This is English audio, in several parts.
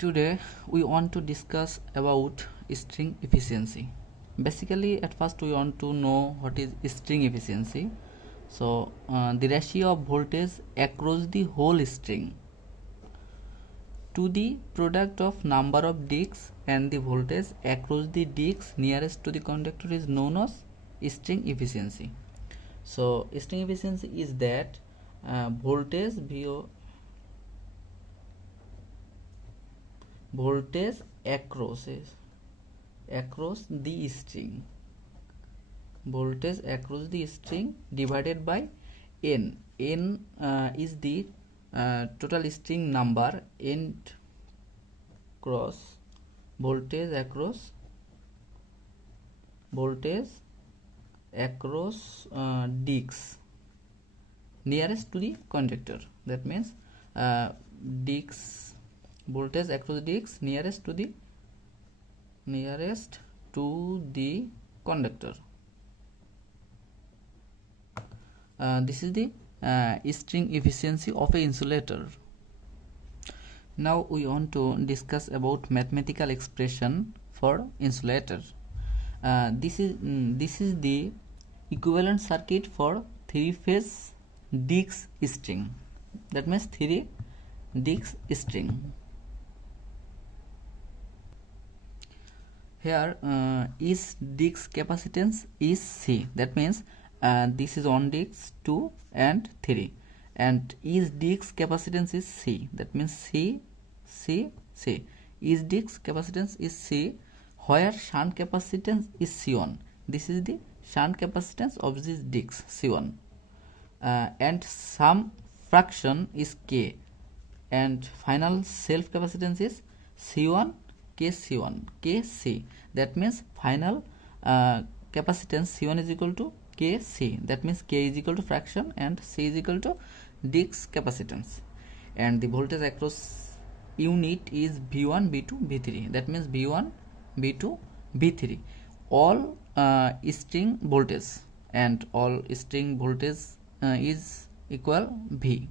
Today we want to discuss about string efficiency. Basically, at first we want to know what is string efficiency. So the ratio of voltage across the whole string to the product of number of disks and the voltage across the disks nearest to the conductor is known as string efficiency. So string efficiency is that voltage across the string, voltage across the string divided by n. Is the total string number, n cross voltage across disks nearest to the conductor. That means disks, voltage across disks nearest to the conductor. This is the string efficiency of an insulator. Now we want to discuss about mathematical expression for insulator. This is the equivalent circuit for three-phase disc string. That means three disc string. Here each disc capacitance is C. That means this is 1 disc, 2 and 3, and each disc capacitance is C. That means C. Each disc capacitance is C, where shunt capacitance is C1. This is the shunt capacitance of this disc C1, and some fraction is K, and final self capacitance is C1 Kc. That means final capacitance C1 is equal to Kc. That means K is equal to fraction and C is equal to disc capacitance, and the voltage across unit is V1, V2, V3. That means V1, V2, V3, all string voltage, and all string voltage is equal V.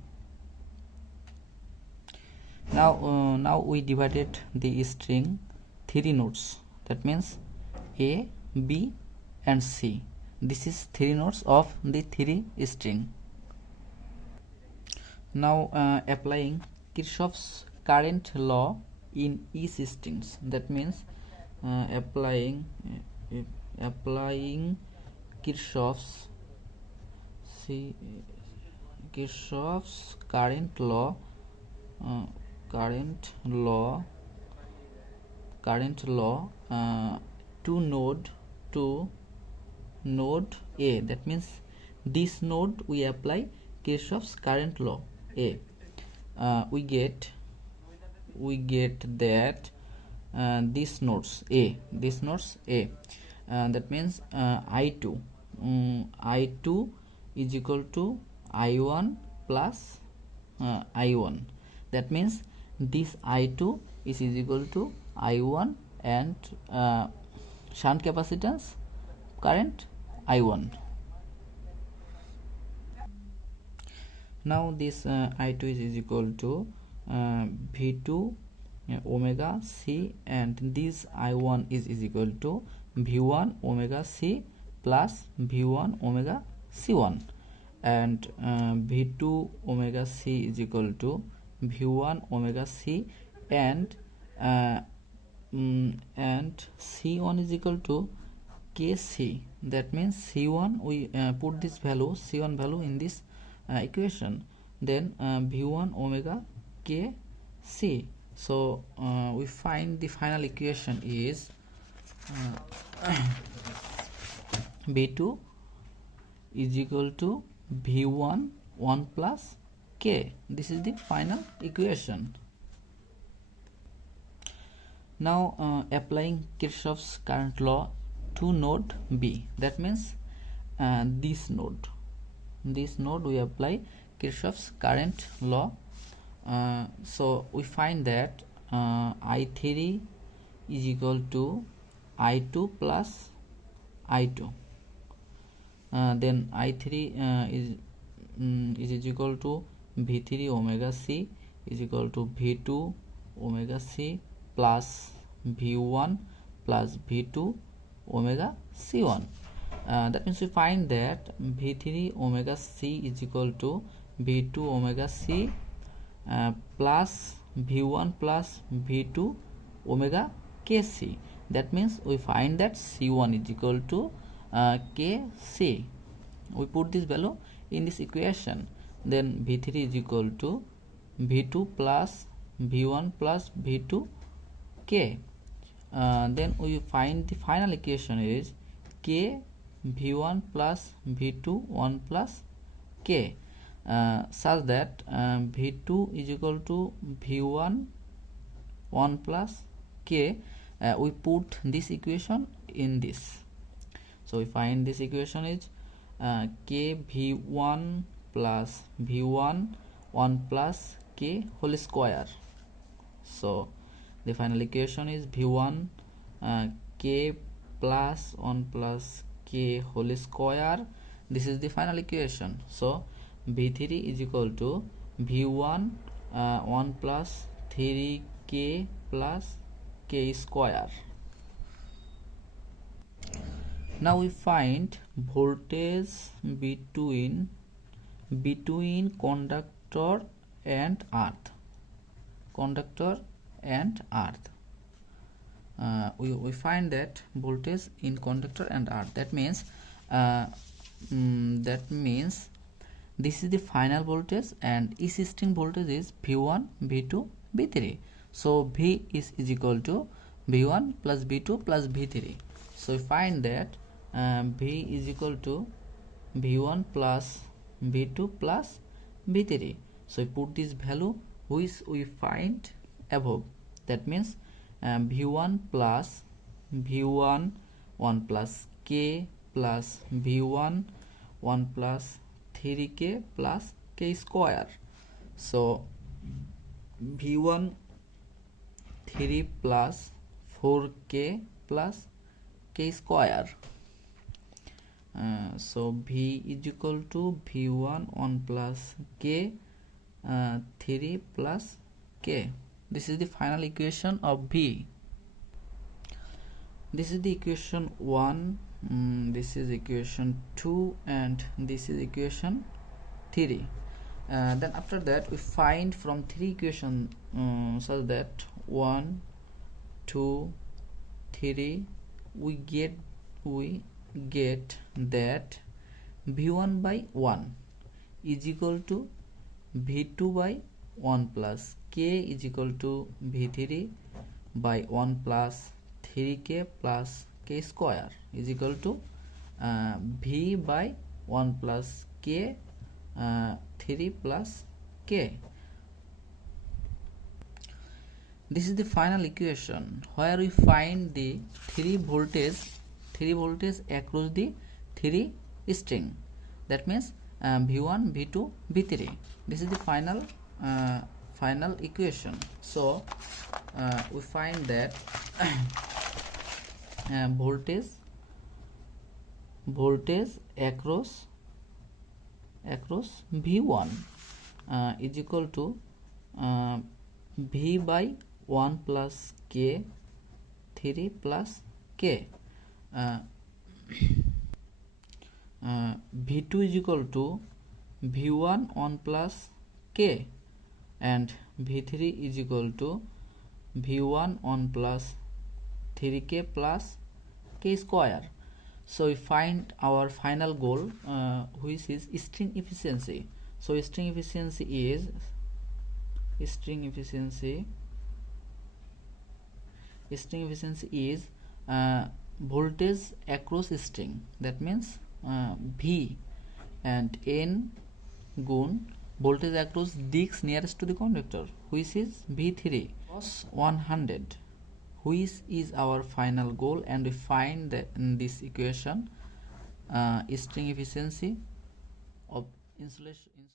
Now we divided the string three nodes. That means A, B and C. This is three nodes of the three string. Now applying Kirchhoff's current law in each strings. That means applying Kirchhoff's current law to node A. That means this node we apply Kirchhoff's current law A. We get that these nodes A. That means I2 is equal to I1 plus I1. That means this I2 is equal to I1 and shunt capacitance current I1. Now this I2 is equal to V2 omega C, and this I1 is equal to V1 omega C plus V1 omega C1, and V2 omega C is equal to V1 omega C, and C1 is equal to Kc. That means C1, we put this value, C1 value in this equation, then V1 omega Kc. So we find the final equation is V2 is equal to V1 1 plus K. This is the final equation. Now applying Kirchhoff's current law to node B. That means this node we apply Kirchhoff's current law. So we find that I3 is equal to I2 plus I2. Then I3 is equal to V3 omega C is equal to V2 omega c plus v1 plus v2 omega c1. That means we find that v3 omega c is equal to v2 omega c plus v1 plus v2 omega kc. That means we find that c1 is equal to kc. We put this value in this equation, then v3 is equal to v2 plus v1 plus v2 k. Then we find the final equation is k v1 plus v2 1 plus k, such that v2 is equal to v1 1 plus k. We put this equation in this, so we find this equation is k v1 plus v1 1 plus k whole square. So the final equation is v1 k plus 1 plus k whole square. This is the final equation. So v3 is equal to v1 1 plus 3k plus k square. Now we find voltage between conductor and earth. We find that voltage in conductor and earth. That means this is the final voltage and existing voltage is v1 v2 v3. So v is equal to v1 plus v2 plus v3. So we find that v is equal to v1 plus v2 plus v3. So we put this value which we find above. That means v1 plus v1 1 plus k plus v1 1 plus 3k plus k square. So v1 3 plus 4k plus k square. So v is equal to v1 1 plus k 3 plus k. This is the final equation of v. This is the equation 1, this is equation 2, and this is equation 3. Then after that we find from 3 equations such that 1 2 3 we get that v1 by 1 is equal to v2 by 1 plus k is equal to v3 by 1 plus 3k plus k square is equal to v by 1 plus k 3 plus k. This is the final equation where we find the 3 voltage across the 3 string. That means v1 v2 v3. This is the final equation. So we find that voltage across v1 is equal to v by 1 plus k 3 plus k. v2 is equal to v1 1 plus k and v3 is equal to v1 1 plus 3k plus k square. So we find our final goal, which is string efficiency. So string efficiency is voltage across string. That means V and N गुण voltage across disc nearest to the conductor, which is V3 cos 100, which is our final goal, and we find that in this equation string efficiency of insulation